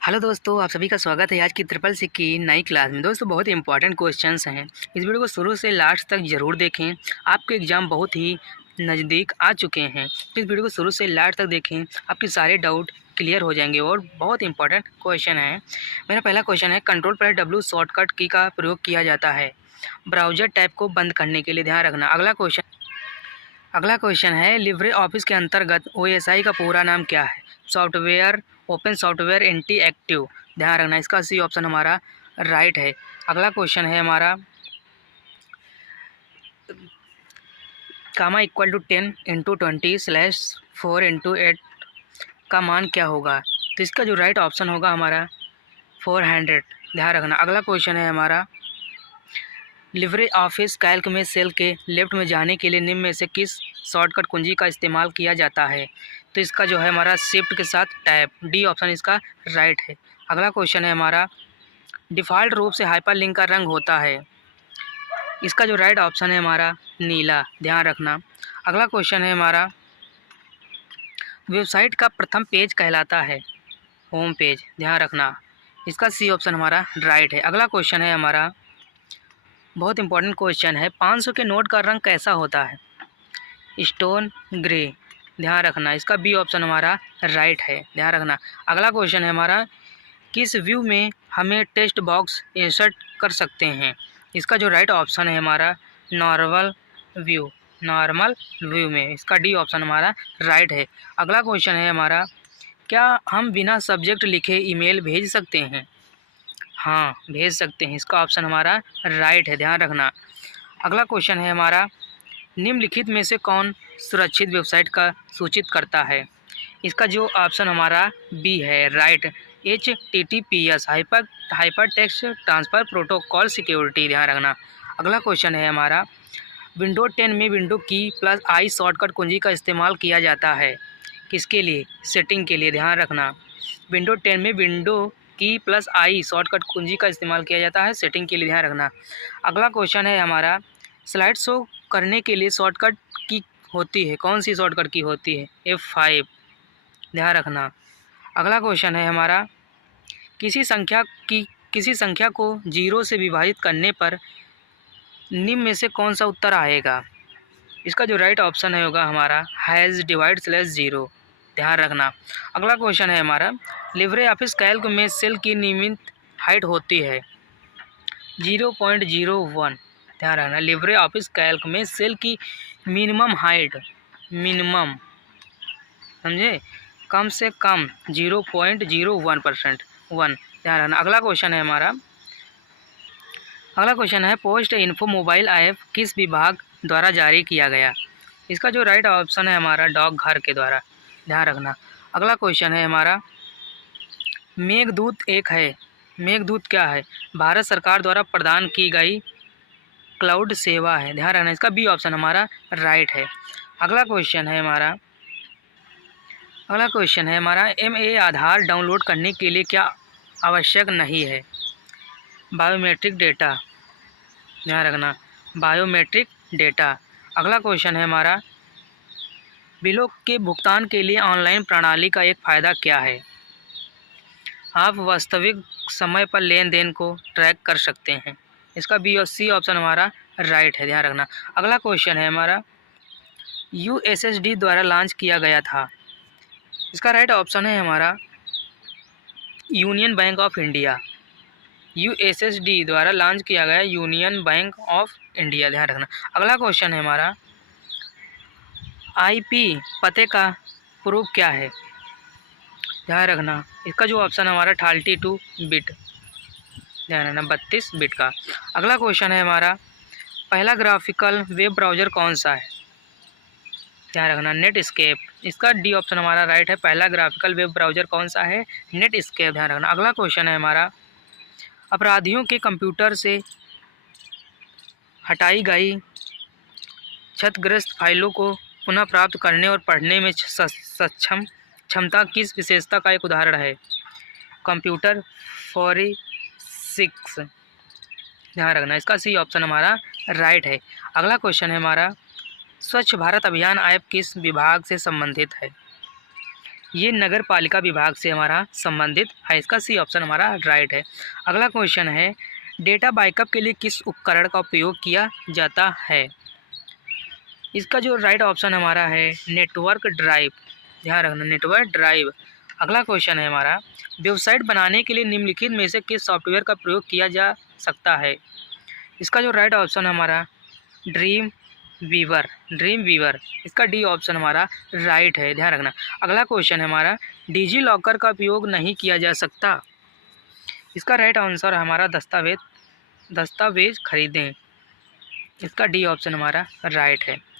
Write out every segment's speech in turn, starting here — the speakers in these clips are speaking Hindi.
हेलो दोस्तों, आप सभी का स्वागत है आज की ट्रिपल सी की नई क्लास में। दोस्तों, बहुत ही इंपॉर्टेंट क्वेश्चंस हैं। इस वीडियो को शुरू से लास्ट तक ज़रूर देखें। आपके एग्ज़ाम बहुत ही नज़दीक आ चुके हैं। इस वीडियो को शुरू से लास्ट तक देखें, आपके सारे डाउट क्लियर हो जाएंगे और बहुत इंपॉर्टेंट क्वेश्चन है। मेरा पहला क्वेश्चन है, कंट्रोल प्लस डब्ल्यू शॉर्टकट की का प्रयोग किया जाता है ब्राउज़र टैब को बंद करने के लिए। ध्यान रखना। अगला क्वेश्चन है, लिब्रे ऑफिस के अंतर्गत ओएसआई का पूरा नाम क्या है? Software open software anti active. ध्यान रखना, इसका सी ऑप्शन हमारा राइट है। अगला क्वेश्चन है हमारा, कामा इक्वल टू 10 × 20/4 × 8 का मान क्या होगा? तो इसका जो राइट ऑप्शन होगा हमारा 400। ध्यान रखना। अगला क्वेश्चन है हमारा, लिब्रे ऑफिस कैल्क में सेल के लेफ्ट में जाने के लिए निम्न में से किस शॉर्टकट कुंजी का इस्तेमाल किया जाता है? तो इसका जो है हमारा शिफ्ट के साथ टैब। डी ऑप्शन इसका राइट है। अगला क्वेश्चन है हमारा, डिफ़ॉल्ट रूप से हाइपरलिंक का रंग होता है? इसका जो राइट ऑप्शन है हमारा नीला। ध्यान रखना। अगला क्वेश्चन है हमारा, वेबसाइट का प्रथम पेज कहलाता है होम पेज। ध्यान रखना, इसका सी ऑप्शन हमारा राइट है। अगला क्वेश्चन है हमारा, बहुत इंपॉर्टेंट क्वेश्चन है, 500 के नोट का रंग कैसा होता है? Stone grey. ध्यान रखना, इसका बी ऑप्शन हमारा राइट है। ध्यान रखना। अगला क्वेश्चन है हमारा, किस व्यू में हमें टेक्स्ट बॉक्स इंसर्ट कर सकते हैं? इसका जो राइट ऑप्शन है हमारा नॉर्मल व्यू में। इसका डी ऑप्शन हमारा राइट है। अगला क्वेश्चन है हमारा, क्या हम बिना सब्जेक्ट लिखे ईमेल भेज सकते हैं? हाँ, भेज सकते हैं। इसका ऑप्शन हमारा राइट है। ध्यान रखना। अगला क्वेश्चन है हमारा, निम्नलिखित में से कौन सुरक्षित वेबसाइट का सूचित करता है? इसका जो ऑप्शन हमारा बी है right, HTTPS hyper text transfer protocol security. ध्यान रखना। अगला क्वेश्चन है हमारा, विंडो 10 में विंडो की प्लस आई शॉर्टकट कुंजी का इस्तेमाल किया जाता है किसके लिए? सेटिंग के लिए। ध्यान रखना। विंडो 10 में विंडो की प्लस आई शॉर्टकट कुंजी का इस्तेमाल किया जाता है सेटिंग के लिए। ध्यान रखना। अगला क्वेश्चन है हमारा, स्लाइड शो करने के लिए शॉर्टकट की होती है, कौन सी शॉर्टकट की होती है? F5। ध्यान रखना। अगला क्वेश्चन है हमारा, किसी संख्या को 0 से विभाजित करने पर निम्न में से कौन सा उत्तर आएगा? इसका जो राइट ऑप्शन है होगा हमारा हैज़ डिवाइड स्लैश 0। ध्यान रखना। अगला क्वेश्चन है हमारा, लिब्रे ऑफिस कैल्क में सेल की नियमित हाइट होती है 0.01। ध्यान रखना, लिब्रे ऑफिस कैल्क में सेल की मिनिमम हाइट, मिनिमम समझे, कम से कम 0.01%। ध्यान रखना। अगला क्वेश्चन है हमारा, अगला क्वेश्चन है, पोस्ट इन्फो मोबाइल ऐप किस विभाग द्वारा जारी किया गया? इसका जो राइट ऑप्शन है हमारा डाकघर के द्वारा। ध्यान रखना। अगला क्वेश्चन है हमारा, मेघदूत एक है, मेघदूत क्या है? भारत सरकार द्वारा प्रदान की गई क्लाउड सेवा है। ध्यान रखना, इसका बी ऑप्शन हमारा राइट है। अगला क्वेश्चन है हमारा, MA आधार डाउनलोड करने के लिए क्या आवश्यक नहीं है? Biometric data. ध्यान रखना, बायोमेट्रिक डेटा। अगला क्वेश्चन है हमारा, बिलों के भुगतान के लिए ऑनलाइन प्रणाली का एक फ़ायदा क्या है? आप वास्तविक समय पर लेन देन को ट्रैक कर सकते हैं। इसका बी और सी ऑप्शन हमारा राइट है। ध्यान रखना। अगला क्वेश्चन है हमारा, USSD द्वारा लॉन्च किया गया था। इसका राइट ऑप्शन है हमारा union bank of India. USSD द्वारा लॉन्च किया गया यूनियन बैंक ऑफ इंडिया। ध्यान रखना। अगला क्वेश्चन है हमारा, IP पते का प्रूफ क्या है? ध्यान रखना, इसका जो ऑप्शन है हमारा 32 बिट। ध्यान रखना, 32 बिट का। अगला क्वेश्चन है हमारा, पहला ग्राफिकल वेब ब्राउज़र कौन सा है? ध्यान रखना, नेटस्केप। इसका डी ऑप्शन हमारा राइट है। पहला ग्राफिकल वेब ब्राउज़र कौन सा है? नेटस्केप। ध्यान रखना। अगला क्वेश्चन है हमारा, अपराधियों के कंप्यूटर से हटाई गई क्षतिग्रस्त फाइलों को पुनः प्राप्त करने और पढ़ने में सक्षम क्षमता किस विशेषता का एक उदाहरण है? Computer forensics. ध्यान रखना, इसका सी ऑप्शन हमारा राइट है। अगला क्वेश्चन है हमारा, स्वच्छ भारत अभियान ऐप किस विभाग से संबंधित है? ये नगर पालिका विभाग से हमारा संबंधित है। इसका सी ऑप्शन हमारा राइट है। अगला क्वेश्चन है, डेटा बैकअप के लिए किस उपकरण का उपयोग किया जाता है? इसका जो राइट ऑप्शन हमारा है नेटवर्क ड्राइव। ध्यान रखना, नेटवर्क ड्राइव। अगला क्वेश्चन है हमारा, वेबसाइट बनाने के लिए निम्नलिखित में से किस सॉफ्टवेयर का प्रयोग किया जा सकता है? इसका जो राइट ऑप्शन है हमारा ड्रीम वीवर। ड्रीम वीवर, इसका डी ऑप्शन हमारा राइट है। ध्यान रखना। अगला क्वेश्चन है हमारा, डिजी लॉकर का उपयोग नहीं किया जा सकता। इसका राइट आंसर हमारा दस्तावेज खरीदें। इसका डी ऑप्शन हमारा राइट है।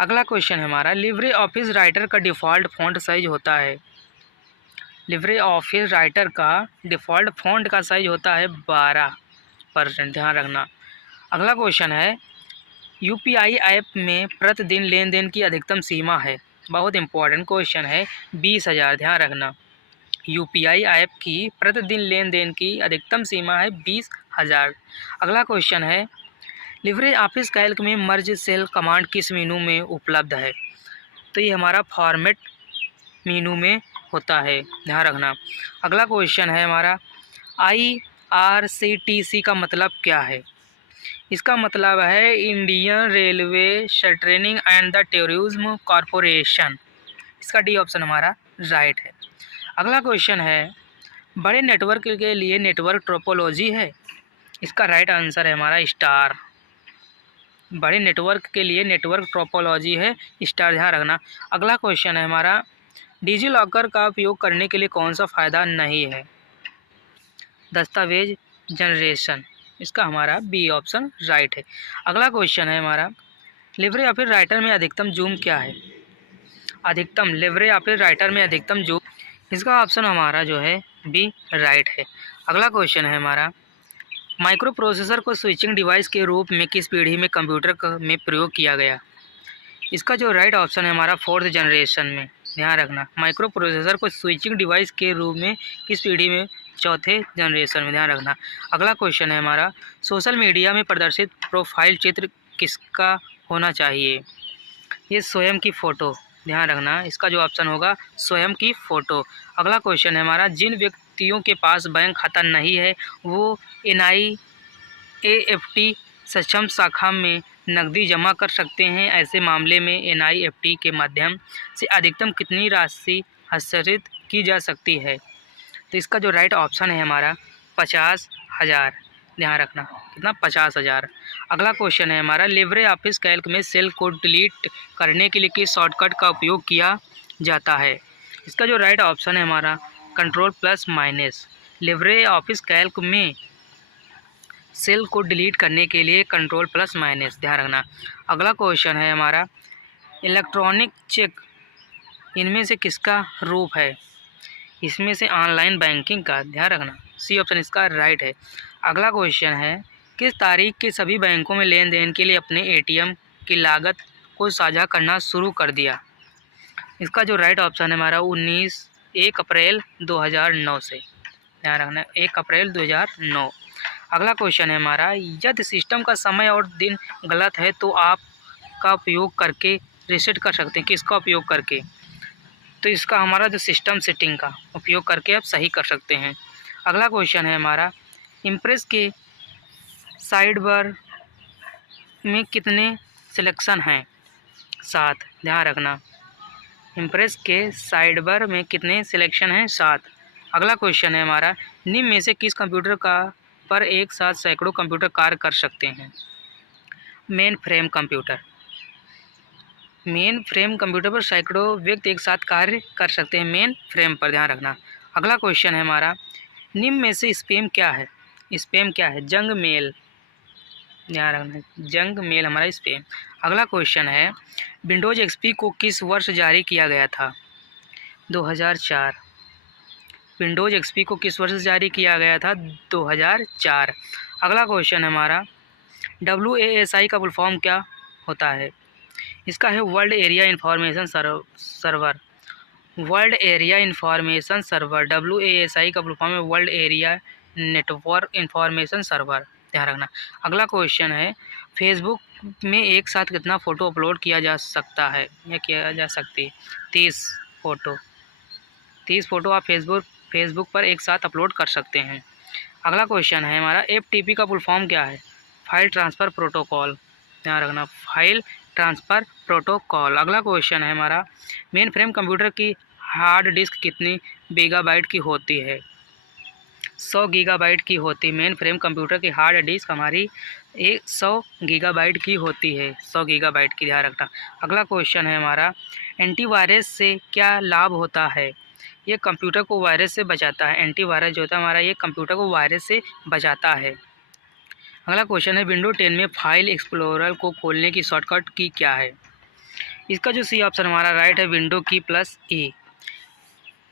अगला क्वेश्चन है हमारा, लिब्रे ऑफिस राइटर का डिफ़ॉल्ट फ़ॉन्ट साइज होता है? लिब्रे ऑफिस राइटर का डिफ़ॉल्ट फ़ॉन्ट का साइज होता है 12%। ध्यान रखना। अगला क्वेश्चन है, यूपीआई ऐप में प्रतिदिन लेन देन की अधिकतम सीमा है? बहुत इंपॉर्टेंट क्वेश्चन है, 20,000। ध्यान रखना, यूपीआई ऐप की प्रतिदिन लेन देन की अधिकतम सीमा है 20,000। अगला क्वेश्चन है, लिब्रे ऑफिस कैल्क में मर्ज सेल कमांड किस मेनू में उपलब्ध है? तो ये हमारा फॉर्मेट मेनू में होता है। ध्यान रखना। अगला क्वेश्चन है हमारा, IRCTC का मतलब क्या है? इसका मतलब है Indian railway shuttering and the tourism corporation. इसका डी ऑप्शन हमारा राइट है। अगला क्वेश्चन है, बड़े नेटवर्क के लिए नेटवर्क टोपोलॉजी है? इसका राइट आंसर है हमारा स्टार। बड़े नेटवर्क के लिए नेटवर्क टोपोलॉजी है स्टार। ध्यान रखना। अगला क्वेश्चन है हमारा, डिजी लॉकर का उपयोग करने के लिए कौन सा फ़ायदा नहीं है? दस्तावेज जनरेशन। इसका हमारा बी ऑप्शन राइट है। अगला क्वेश्चन है हमारा, लिब्रे ऑफिस राइटर में अधिकतम जूम क्या है? अधिकतम लिब्रे ऑफिस राइटर में अधिकतम जूम, इसका ऑप्शन हमारा जो है बी राइट है। अगला क्वेश्चन है हमारा, माइक्रो प्रोसेसर को स्विचिंग डिवाइस के रूप में किस पीढ़ी में कंप्यूटर में प्रयोग किया गया? इसका जो राइट ऑप्शन है हमारा 4th जनरेशन में। ध्यान रखना, माइक्रो प्रोसेसर को स्विचिंग डिवाइस के रूप में किस पीढ़ी में? 4th जनरेशन में। ध्यान रखना। अगला क्वेश्चन है हमारा, सोशल मीडिया में प्रदर्शित प्रोफाइल चित्र किसका होना चाहिए? ये स्वयं की फ़ोटो। ध्यान रखना, इसका जो ऑप्शन होगा स्वयं की फ़ोटो। अगला क्वेश्चन है हमारा, जिन व्यक्तियों के पास बैंक खाता नहीं है वो NIEFT सक्षम शाखा में नकदी जमा कर सकते हैं। ऐसे मामले में NIEFT के माध्यम से अधिकतम कितनी राशि हस्तांतरित की जा सकती है? तो इसका जो राइट ऑप्शन है हमारा 50,000। ध्यान रखना, कितना? 50,000। अगला क्वेश्चन है हमारा, लिब्रे ऑफिस कैल्क में सेल को डिलीट करने के लिए किस शॉर्टकट का उपयोग किया जाता है? इसका जो राइट ऑप्शन है हमारा Ctrl+-। लिब्रे ऑफिस कैल्क में सेल को डिलीट करने के लिए Ctrl+-। ध्यान रखना। अगला क्वेश्चन है हमारा, इलेक्ट्रॉनिक चेक इनमें से किसका रूप है? इसमें से ऑनलाइन बैंकिंग का। ध्यान रखना, सी ऑप्शन इसका राइट है। अगला क्वेश्चन है, किस तारीख के सभी बैंकों में लेन देन के लिए अपने ATM की लागत को साझा करना शुरू कर दिया? इसका जो राइट ऑप्शन है हमारा 1 अप्रैल 2009 से। ध्यान रखना, 1 अप्रैल 2009। अगला क्वेश्चन है हमारा, यदि सिस्टम का समय और दिन गलत है तो आप का उपयोग करके रीसेट कर सकते हैं। किसका उपयोग करके? तो इसका हमारा जो सिस्टम सेटिंग का उपयोग करके आप सही कर सकते हैं। अगला क्वेश्चन है हमारा, इम्प्रेस के साइड बार में कितने सिलेक्शन हैं? 7। ध्यान रखना, इम्प्रेस के साइड बार में कितने सिलेक्शन हैं? 7। अगला क्वेश्चन है हमारा, निम्न में से किस कंप्यूटर का पर एक साथ सैकड़ों कंप्यूटर कार्य कर सकते हैं? Main frame computer. Main frame computer पर सैकड़ों व्यक्ति एक साथ कार्य कर सकते हैं मेन फ्रेम पर। ध्यान रखना। अगला क्वेश्चन है हमारा, निम्न में से स्पैम क्या है? स्पैम क्या है? Junk mail. ध्यान रखना, जंक मेल हमारा स्पैम। अगला क्वेश्चन है, विंडोज XP को किस वर्ष जारी किया गया था? 2004। विंडोज XP को किस वर्ष जारी किया गया था? 2004। अगला क्वेश्चन है हमारा, WASI का फुल फॉर्म क्या होता है? इसका है world area information server. World area information server, WASI का फुल फॉर्म है world area network information server. ध्यान रखना। अगला क्वेश्चन है, फेसबुक में एक साथ कितना फ़ोटो अपलोड किया जा सकता है या किया जा सकती है? 30 फ़ोटो। 30 फ़ोटो आप फेसबुक पर एक साथ अपलोड कर सकते हैं। अगला क्वेश्चन है हमारा एफटीपी का फुल फॉर्म क्या है? File transfer protocol. ध्यान रखना, फाइल ट्रांसफ़र प्रोटोकॉल। अगला क्वेश्चन है हमारा मेन फ्रेम कंप्यूटर की हार्ड डिस्क कितनी गीगाबाइट की होती है? 100 गीगाबाइट की होती। मेन फ्रेम कंप्यूटर की हार्ड डिस्क हमारी 100 गीगाबाइट की होती है, 100 गीगाबाइट की, ध्यान रखना। अगला क्वेश्चन है हमारा एंटीवायरस से क्या लाभ होता है? ये कंप्यूटर को वायरस से बचाता है। एंटीवायरस जो होता है हमारा, ये कंप्यूटर को वायरस से बचाता है। अगला क्वेश्चन है विंडो 10 में फाइल एक्सप्लोरर को खोलने की शॉर्टकट की क्या है? इसका जो सी ऑप्शन हमारा राइट है, विंडो की प्लस ए।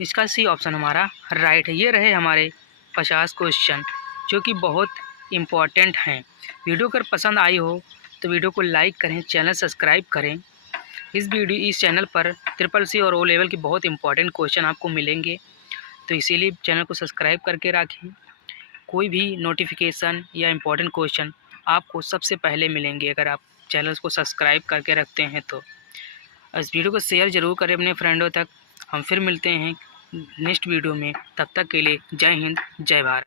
इसका सी ऑप्शन हमारा राइट है। ये रहे हमारे 50 क्वेश्चन जो कि बहुत इम्पॉर्टेंट हैं। वीडियो अगर पसंद आई हो तो वीडियो को लाइक करें, चैनल सब्सक्राइब करें। इस चैनल पर CCC और ओ लेवल के बहुत इंपॉर्टेंट क्वेश्चन आपको मिलेंगे, तो इसीलिए चैनल को सब्सक्राइब करके रखें। कोई भी नोटिफिकेशन या इम्पोर्टेंट क्वेश्चन आपको सबसे पहले मिलेंगे अगर आप चैनल को सब्सक्राइब करके रखते हैं तो। इस वीडियो को शेयर ज़रूर करें अपने फ्रेंडों तक। हम फिर मिलते हैं नेक्स्ट वीडियो में, तब तक के लिए जय हिंद, जय भारत।